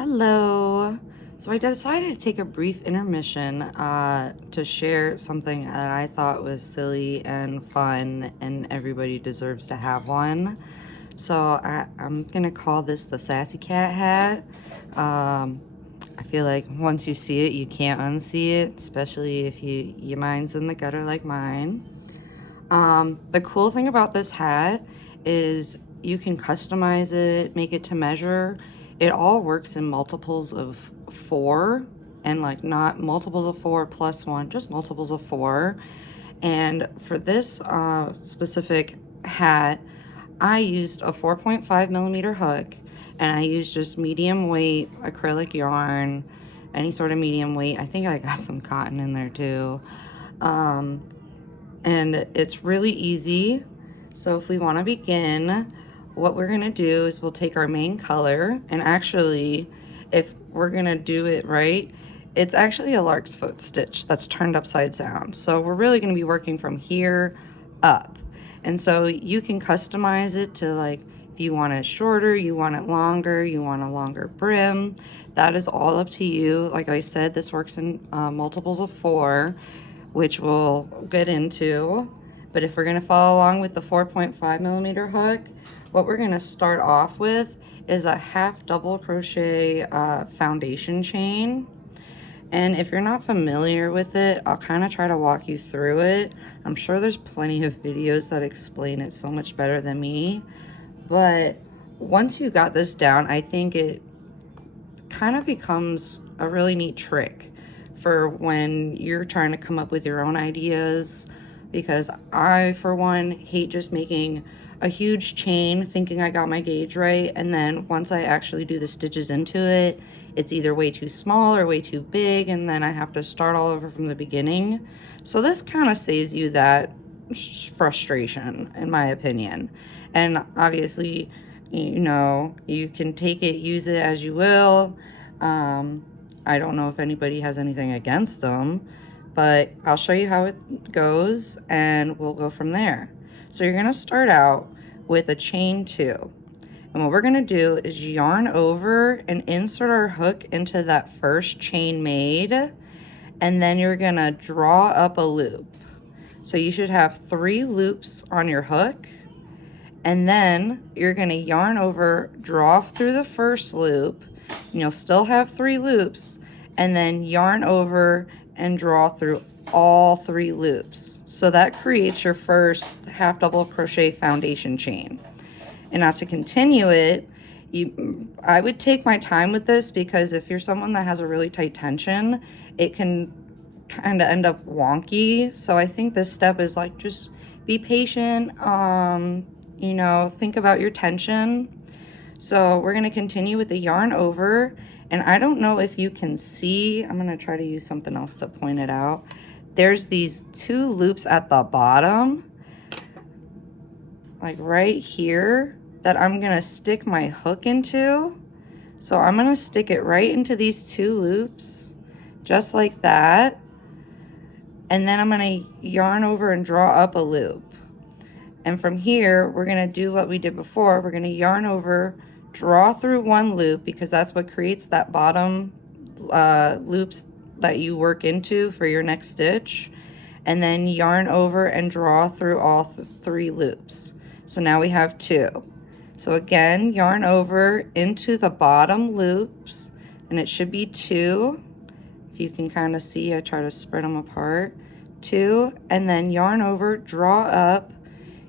Hello. So I decided to take a brief intermission to share something that I thought was silly and fun, and everybody deserves to have one. So I'm gonna call this the Sassy Cat hat. I feel like once you see it, you can't unsee it, especially if your mind's in the gutter like mine. The cool thing about this hat is you can customize it, make it to measure. It all works in multiples of 4, and like not multiples of 4 plus 1, just multiples of 4. And for this specific hat, I used a 4.5 millimeter hook, and I used just medium weight acrylic yarn, any sort of medium weight. I think I got some cotton in there too. And it's really easy. So if we want to begin, what we're going to do is we'll take our main color, and actually, if we're going to do it right, it's actually a lark's foot stitch that's turned upside down. So we're really going to be working from here up. And so you can customize it to, like, if you want it shorter, you want it longer, you want a longer brim. That is all up to you. Like I said, this works in multiples of 4, which we'll get into. But if we're going to follow along with the 4.5 millimeter hook, what we're going to start off with is a half double crochet foundation chain. And if you're not familiar with it, I'll kind of try to walk you through it. I'm sure there's plenty of videos that explain it so much better than me. But once you got this down, I think it kind of becomes a really neat trick for when you're trying to come up with your own ideas, because I, for one, hate just making a huge chain thinking I got my gauge right, and then once I actually do the stitches into it, it's either way too small or way too big, and then I have to start all over from the beginning. So this kind of saves you that frustration, in my opinion. And obviously, you know, you can take it, use it as you will. I don't know if anybody has anything against them, but I'll show you how it goes and we'll go from there. So you're going to start out with a chain 2. And what we're going to do is yarn over and insert our hook into that first chain made, and then you're going to draw up a loop. So you should have 3 loops on your hook, and then you're going to yarn over, draw through the first loop, and you'll still have 3 loops, and then yarn over and draw through all 3 loops. So that creates your first half double crochet foundation chain. And now to continue it, I would take my time with this, because if you're someone that has a really tight tension, it can kind of end up wonky. So I think this step is like, just be patient, you know, think about your tension. So we're going to continue with the yarn over, and I don't know if you can see, I'm going to try to use something else to point it out. There's these 2 loops at the bottom, like right here, that I'm going to stick my hook into. So I'm going to stick it right into these 2 loops, just like that. And then I'm going to yarn over and draw up a loop. And from here, we're going to do what we did before. We're going to yarn over, draw through 1 loop, because that's what creates that bottom loops that you work into for your next stitch. And then yarn over and draw through all 3 loops. So now we have 2. So again, yarn over into the bottom loops, and it should be 2. If you can kind of see, I try to spread them apart. 2, and then yarn over, draw up,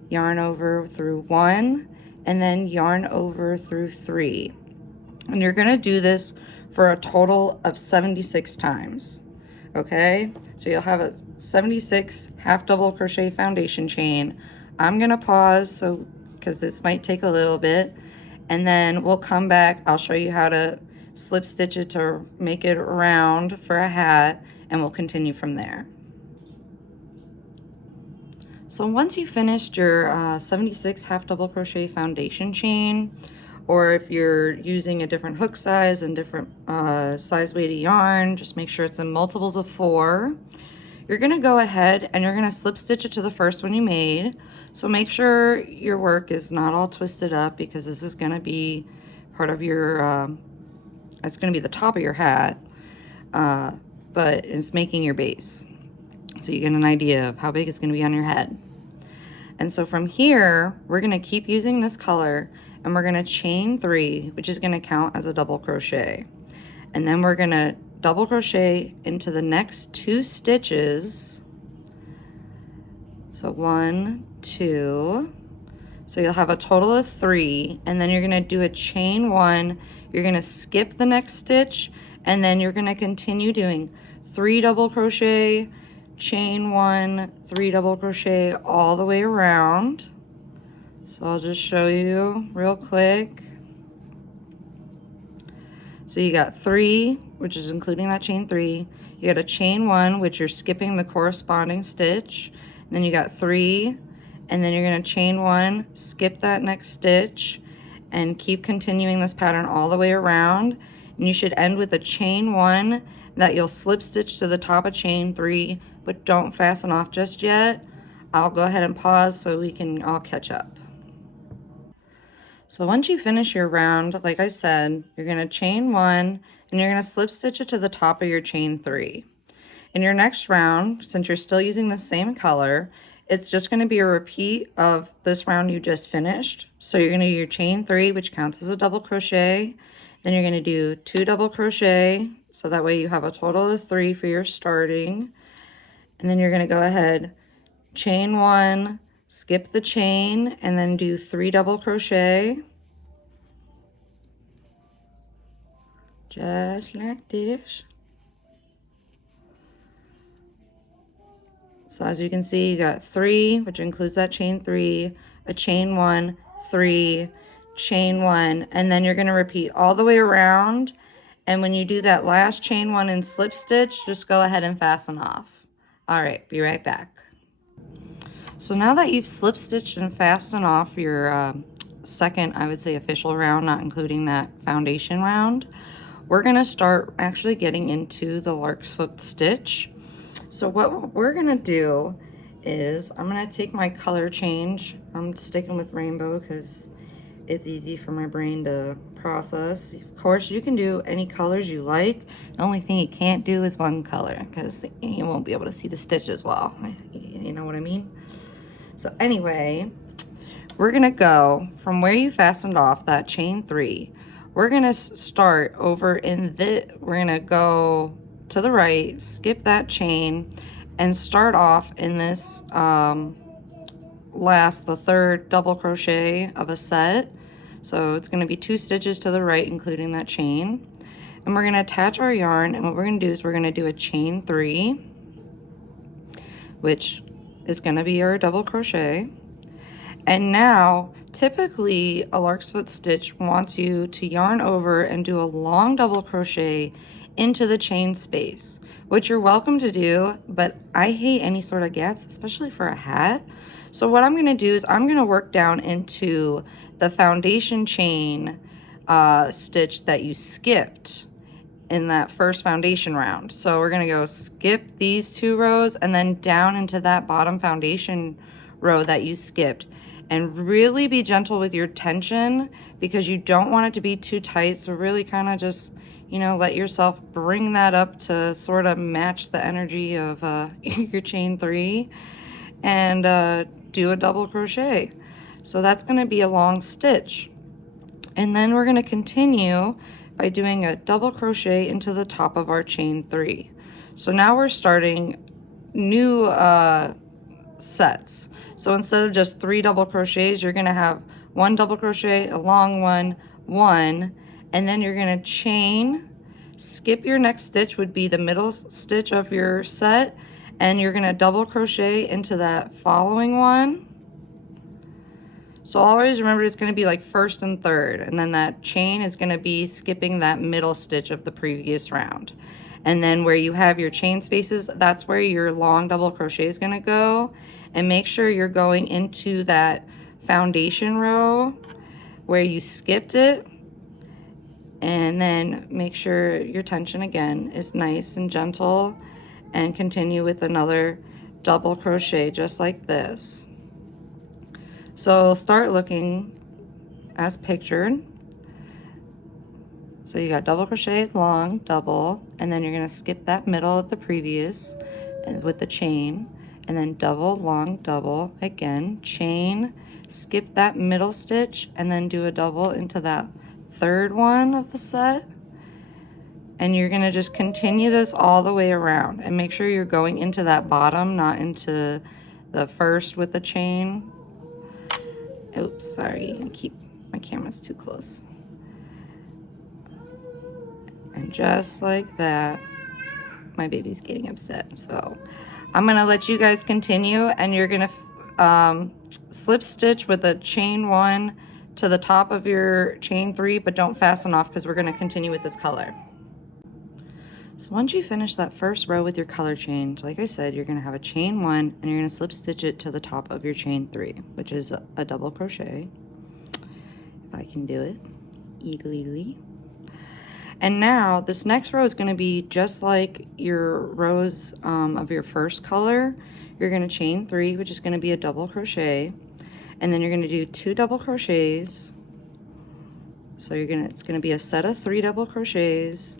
yarn over through 1, and then yarn over through 3. And you're going to do this for a total of 76 times. Okay? So you'll have a 76 half double crochet foundation chain. I'm going to pause so because this might take a little bit, and then we'll come back. I'll show you how to slip stitch it to make it round for a hat, and we'll continue from there. So once you finished your 76 half double crochet foundation chain, or if you're using a different hook size and different size weight of yarn, just make sure it's in multiples of 4. You're going to go ahead and you're going to slip stitch it to the first one you made. So make sure your work is not all twisted up, because this is going to be part of your it's going to be the top of your hat, but it's making your base. So you get an idea of how big it's going to be on your head. And so from here, we're going to keep using this color, and we're going to chain 3, which is going to count as a double crochet. And then we're going to double crochet into the next 2 stitches. So 1, 2. So you'll have a total of 3, and then you're going to do a chain 1. You're going to skip the next stitch, and then you're going to continue doing 3 double crochet, chain 1, 3 double crochet all the way around. So I'll just show you real quick. So you got 3, which is including that chain 3. You got a chain 1, which you're skipping the corresponding stitch. And then you got 3, and then you're going to chain 1, skip that next stitch, and keep continuing this pattern all the way around. And you should end with a chain 1 that you'll slip stitch to the top of chain 3, but don't fasten off just yet. I'll go ahead and pause so we can all catch up. So once you finish your round, like I said, you're going to chain 1, and you're going to slip stitch it to the top of your chain 3. In your next round, since you're still using the same color, it's just going to be a repeat of this round you just finished. So you're going to do your chain 3, which counts as a double crochet. Then you're going to do 2 double crochet, so that way you have a total of 3 for your starting. And then you're going to go ahead, chain 1, skip the chain, and then do 3 double crochet. Just like this. So as you can see, you got 3, which includes that chain 3, a chain 1, 3, chain 1, and then you're going to repeat all the way around. And when you do that last chain 1 and slip stitch, just go ahead and fasten off. All right, be right back. So now that you've slip stitched and fastened off your second, I would say, official round, not including that foundation round, we're going to start actually getting into the lark's foot stitch. So what we're going to do is I'm going to take my color change. I'm sticking with rainbow because it's easy for my brain to process. Of course, you can do any colors you like. The only thing you can't do is one color because you won't be able to see the stitches well. You know what I mean? So anyway, we're going to go from where you fastened off that chain 3. We're going to start over in we're going to go to the right, skip that chain, and start off in this the third double crochet of a set. So it's going to be 2 stitches to the right, including that chain. And we're going to attach our yarn, and what we're going to do is we're going to do a chain 3, which is going to be our double crochet. And now, typically, a lark's foot stitch wants you to yarn over and do a long double crochet into the chain space, which you're welcome to do, but I hate any sort of gaps, especially for a hat. So what I'm going to do is I'm going to work down into the foundation chain stitch that you skipped in that first foundation round. So we're going to go skip these 2 rows and then down into that bottom foundation row that you skipped. And really be gentle with your tension because you don't want it to be too tight. So really kind of just, you know, let yourself bring that up to sort of match the energy of your chain 3 and do a double crochet. So that's going to be a long stitch. And then we're going to continue by doing a double crochet into the top of our chain 3. So now we're starting new sets. So instead of just 3 double crochets, you're going to have 1 double crochet, a long one, 1, and then you're going to chain, skip your next stitch would be the middle stitch of your set, and you're going to double crochet into that following one. So always remember it's going to be like first and third, and then that chain is going to be skipping that middle stitch of the previous round. And then where you have your chain spaces, that's where your long double crochet is going to go. And make sure you're going into that foundation row where you skipped it. And then make sure your tension again is nice and gentle, and continue with another double crochet just like this. So start looking as pictured. So you got double crochet, long, double, and then you're going to skip that middle of the previous and with the chain, and then double, long, double, again, chain, skip that middle stitch, and then do a double into that third one of the set. And you're going to just continue this all the way around, and make sure you're going into that bottom, not into the first with the chain. Oops, sorry, my camera's too close. And just like that, my baby's getting upset. So I'm gonna let you guys continue, and you're gonna slip stitch with a chain 1 to the top of your chain 3, but don't fasten off because we're gonna continue with this color. So once you finish that first row with your color change, like I said, you're gonna have a chain 1 and you're gonna slip stitch it to the top of your chain 3, which is a double crochet. If I can do it easily. And now this next row is going to be just like your rows of your first color. You're going to chain 3, which is going to be a double crochet, and then you're going to do 2 double crochets. So it's going to be a set of 3 double crochets,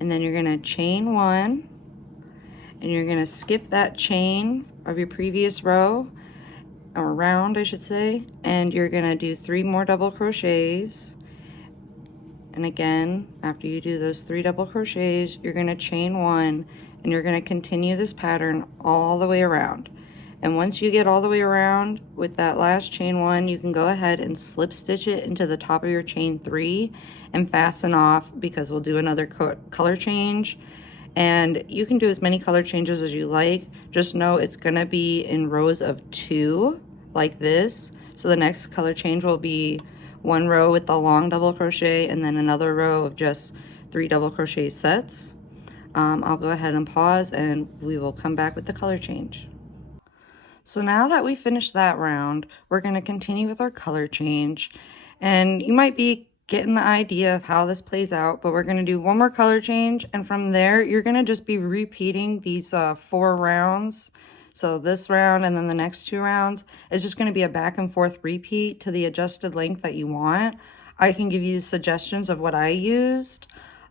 and then you're going to chain 1, and you're going to skip that chain of your previous row, or round I should say, and you're going to do 3 more double crochets. And again, after you do those 3 double crochets, you're going to chain 1, and you're going to continue this pattern all the way around. And once you get all the way around with that last chain 1, you can go ahead and slip stitch it into the top of your chain 3 and fasten off, because we'll do another color change. And you can do as many color changes as you like. Just know it's going to be in rows of 2 like this. So the next color change will be 1 row with the long double crochet, and then another row of just 3 double crochet sets. I'll go ahead and pause, and we will come back with the color change. So now that we finished that round, we're going to continue with our color change. And you might be getting the idea of how this plays out, but we're going to do 1 more color change, and from there you're going to just be repeating these 4 rounds. So this round and then the next 2 rounds is just going to be a back and forth repeat to the adjusted length that you want. I can give you suggestions of what I used,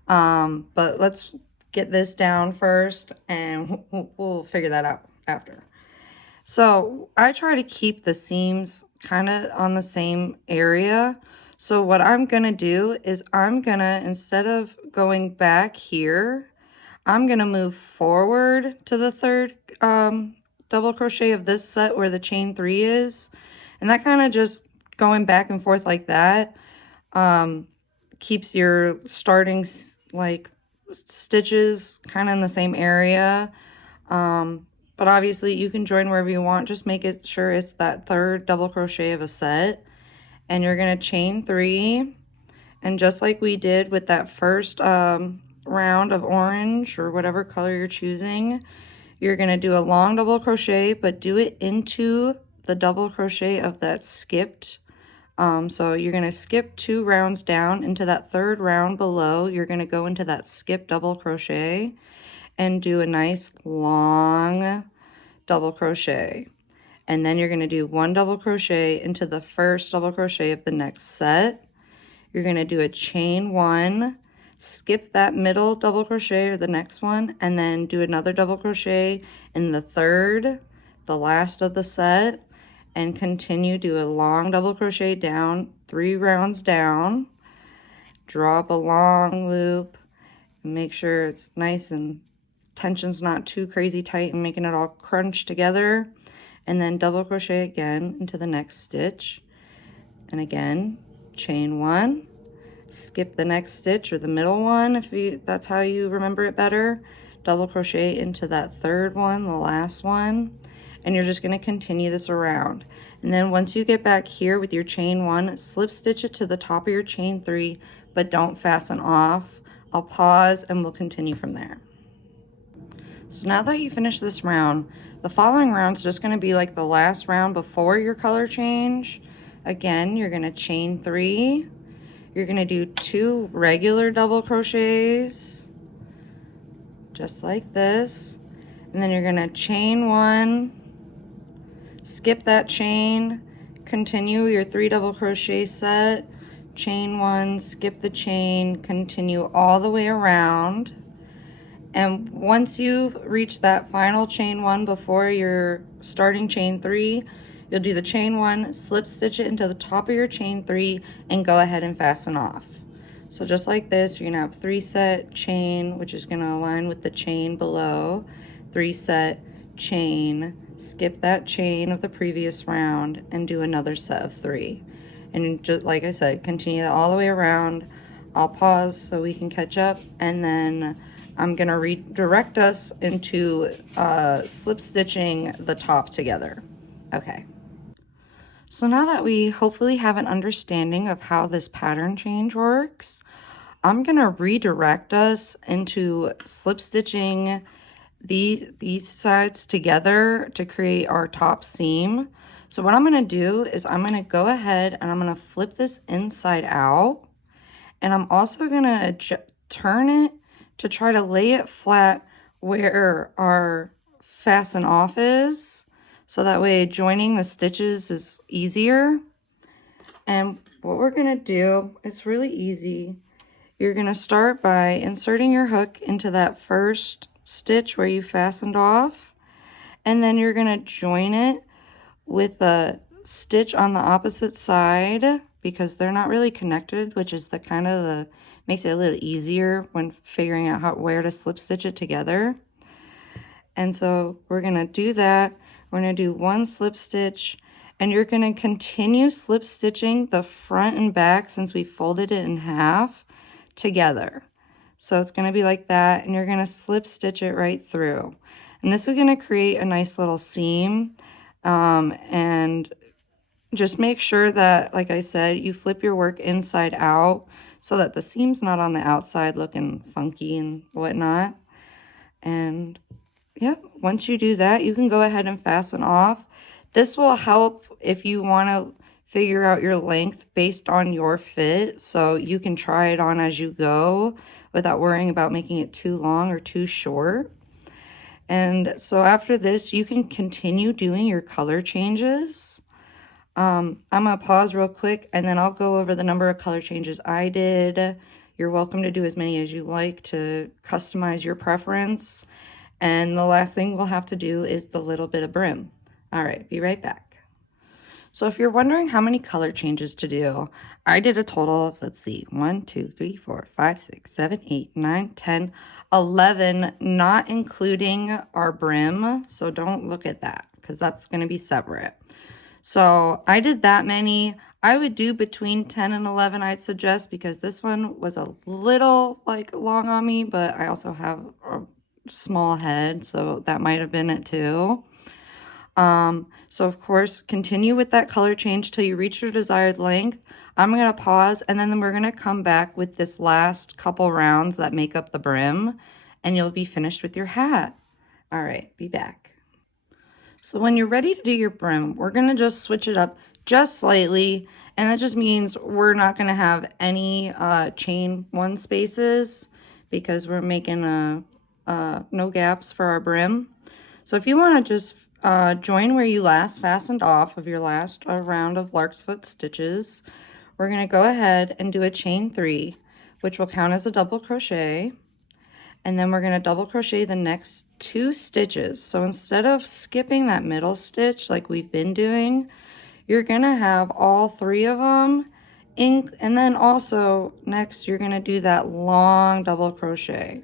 but let's get this down first, and we'll figure that out after. So I try to keep the seams kind of on the same area. So what I'm going to do is I'm going to, instead of going back here, I'm going to move forward to the third double crochet of this set where the chain 3 is, and that kind of just going back and forth like that keeps your starting like stitches kind of in the same area, but obviously you can join wherever you want. Just make it sure it's that third double crochet of a set, and you're going to chain 3, and just like we did with that first round of orange or whatever color you're choosing, you're going to do a long double crochet, but do it into the double crochet of that skipped. So you're going to skip 2 rounds down into that third round below. You're going to go into that skip double crochet and do a nice long double crochet. And then you're going to do 1 double crochet into the first double crochet of the next set. You're going to do a chain 1, skip that middle double crochet or the next one, and then do another double crochet in the third, the last of the set, and continue. Do a long double crochet down 3 rounds down, drop a long loop, and make sure it's nice and tension's not too crazy tight and making it all crunch together, and then double crochet again into the next stitch, and again chain 1, skip the next stitch or the middle one if that's how you remember it better, double crochet into that third one, the last one, and you're just going to continue this around. And then once you get back here with your chain 1, slip stitch it to the top of your chain 3, but don't fasten off. I'll pause and we'll continue from there. So now that you finish this round, the following round is just going to be like the last round before your color change. Again, you're going to chain 3, you're going to do 2 regular double crochets just like this, and then you're going to chain 1, skip that chain, continue your 3 double crochet set, chain 1, skip the chain, continue all the way around. And once you've reached that final chain 1 before you're starting chain 3, you'll do the chain 1, slip stitch it into the top of your chain 3, and go ahead and fasten off. So just like this, you're gonna have 3 set chain, which is gonna align with the chain below, 3 set chain, skip that chain of the previous round, and do another set of 3. And just like I said, continue that all the way around. I'll pause so we can catch up, and then I'm gonna redirect us into slip stitching the top together. Okay. So now that we hopefully have an understanding of how this pattern change works, I'm gonna redirect us into slip stitching these sides together to create our top seam. So what I'm gonna do is I'm gonna go ahead and I'm gonna flip this inside out, and I'm also gonna turn it to try to lay it flat where our fasten off is, so that way joining the stitches is easier. And what we're gonna do, it's really easy. You're gonna start by inserting your hook into that first stitch where you fastened off, and then you're gonna join it with a stitch on the opposite side, because they're not really connected, which is the kind of the makes it a little easier when figuring out where to slip stitch it together. And so we're gonna do that. We're gonna do 1 slip stitch, and you're gonna continue slip stitching the front and back, since we folded it in half, together. So it's gonna be like that, and you're gonna slip stitch it right through. And this is gonna create a nice little seam. And just make sure that, like I said, you flip your work inside out so that the seam's not on the outside looking funky and whatnot. And yeah, once you do that, you can go ahead and fasten off. This will help if you want to figure out your length based on your fit, so you can try it on as you go without worrying about making it too long or too short. And so after this, you can continue doing your color changes. I'm gonna pause real quick, and then I'll go over the number of color changes I did. You're welcome to do as many as you like to customize your preference. And the last thing we'll have to do is the little bit of brim. All right, be right back. So if you're wondering how many color changes to do, I did a total of, let's see, 1, 2, 3, 4, 5, 6, 7, 8, 9, 10, 11, not including our brim. So don't look at that, because that's going to be separate. So I did that many. I would do between 10 and 11, I'd suggest, because this one was a little like long on me, but I also have a small head, so that might have been it too. So of course, continue with that color change till you reach your desired length. I'm going to pause, and then we're going to come back with this last couple rounds that make up the brim, and you'll be finished with your hat. All right, be back. So when you're ready to do your brim, we're going to just switch it up just slightly, and that just means we're not going to have any chain 1 spaces, because we're making no gaps for our brim. So if you want to just join where you last fastened off of your last round of lark's foot stitches, we're going to go ahead and do a chain 3, which will count as a double crochet. And then we're going to double crochet the next 2 stitches. So instead of skipping that middle stitch like we've been doing, you're going to have all 3 of them in, and then also next you're going to do that long double crochet.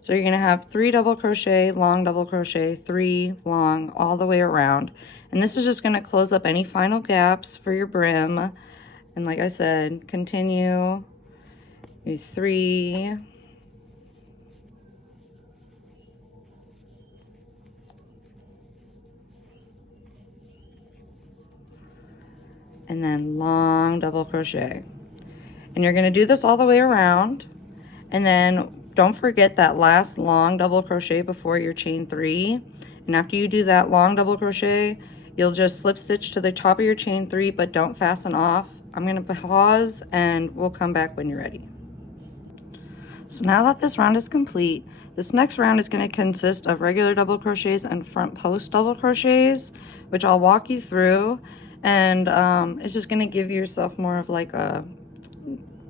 So you're going to have 3 double crochet, long double crochet, 3 long, all the way around. And this is just going to close up any final gaps for your brim. And like I said, continue, do 3, and then long double crochet. And you're going to do this all the way around. And then don't forget that last long double crochet before your chain 3. And after you do that long double crochet, you'll just slip stitch to the top of your chain 3, but don't fasten off. I'm going to pause, and we'll come back when you're ready. So now that this round is complete, this next round is going to consist of regular double crochets and front post double crochets, which I'll walk you through. And it's just going to give yourself more of like a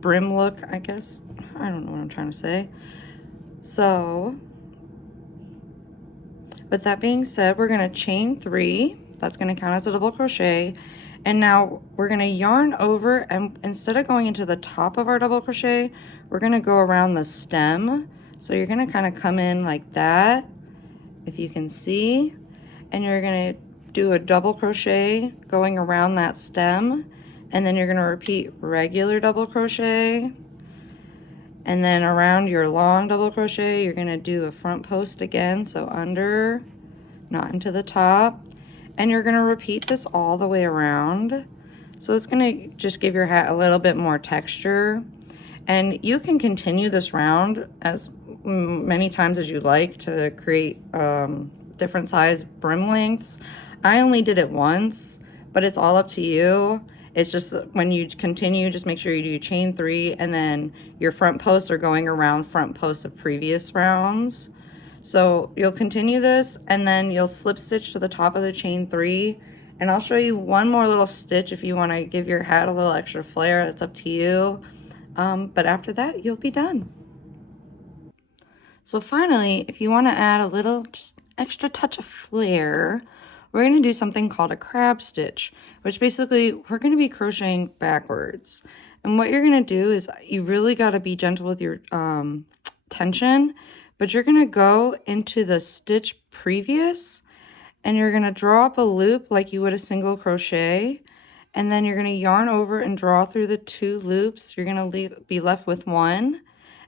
brim look, I guess. I don't know what I'm trying to say. So with that being said, we're going to chain 3. That's going to count as a double crochet. And now we're going to yarn over, and instead of going into the top of our double crochet, we're going to go around the stem. So you're going to kind of come in like that, if you can see, and you're going to do a double crochet going around that stem, and then you're going to repeat regular double crochet, and then around your long double crochet you're going to do a front post again, so under, not into the top, and you're going to repeat this all the way around. So it's going to just give your hat a little bit more texture, and you can continue this round as many times as you like to create different size brim lengths. I only did it once, but it's all up to you. It's just when you continue, just make sure you do chain 3, and then your front posts are going around front posts of previous rounds. So you'll continue this, and then you'll slip stitch to the top of the chain 3, and I'll show you one more little stitch if you want to give your hat a little extra flair. It's up to you, but after that you'll be done. So finally, if you want to add a little just extra touch of flair, we're going to do something called a crab stitch, which basically we're going to be crocheting backwards. And what you're going to do is you really got to be gentle with your tension, but you're going to go into the stitch previous, and you're going to draw up a loop like you would a single crochet, and then you're going to yarn over and draw through the 2 loops. You're going to be left with 1,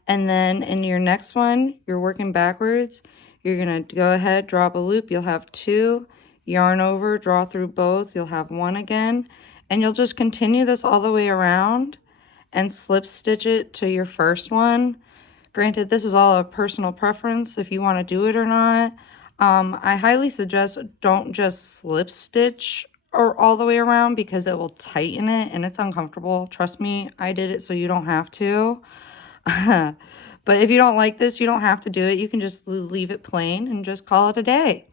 and then in your next one, you're working backwards. You're going to go ahead, draw up a loop, you'll have 2, yarn over, draw through both, you'll have 1 again, and you'll just continue this all the way around and slip stitch it to your first one. Granted, this is all a personal preference if you want to do it or not. I highly suggest don't just slip stitch or all the way around, because it will tighten it and it's uncomfortable. Trust me, I did it so you don't have to. But if you don't like this, you don't have to do it. You can just leave it plain and just call it a day.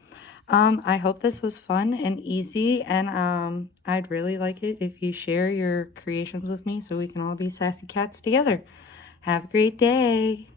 I hope this was fun and easy, and I'd really like it if you share your creations with me so we can all be sassy cats together. Have a great day.